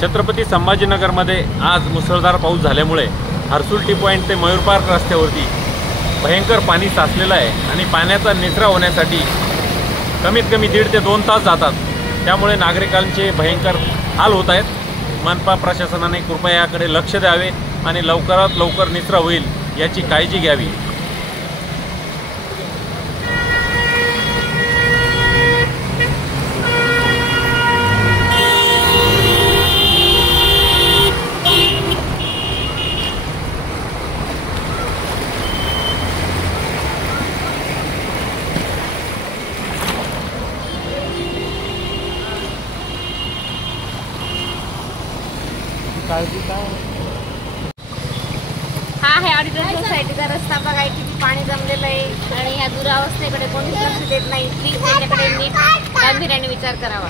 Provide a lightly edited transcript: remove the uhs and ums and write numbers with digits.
छत्रपती संभाजीनगरमध्ये आज मुसळधार पाऊस झाल्यामुळे हर्सुल टी पॉइंट ते मयूर पार्क रस्त्यावरती भयंकर पाणी साचलेलं आहे आणि पाण्याचा निचरा होण्यासाठी कमीत कमी 1.5 ते 2 तास जातात। त्यामुळे नागरिकांचे भयंकर हाल होत आहेत। मनपा प्रशासनाने कृपया याकडे लक्ष द्यावे आणि लवकरात लवकर निचरा होईल याची काळजी घ्यावी। हा आहे ऑडिटर सोसायटीचा रस्ता बघा, किती पाणी जमलेलं आहे आणि ह्या दुरावस्थेकडे कोणीच लक्ष देत नाही। प्लीज त्याच्याकडे नीट गांभीर्याने विचार करावा।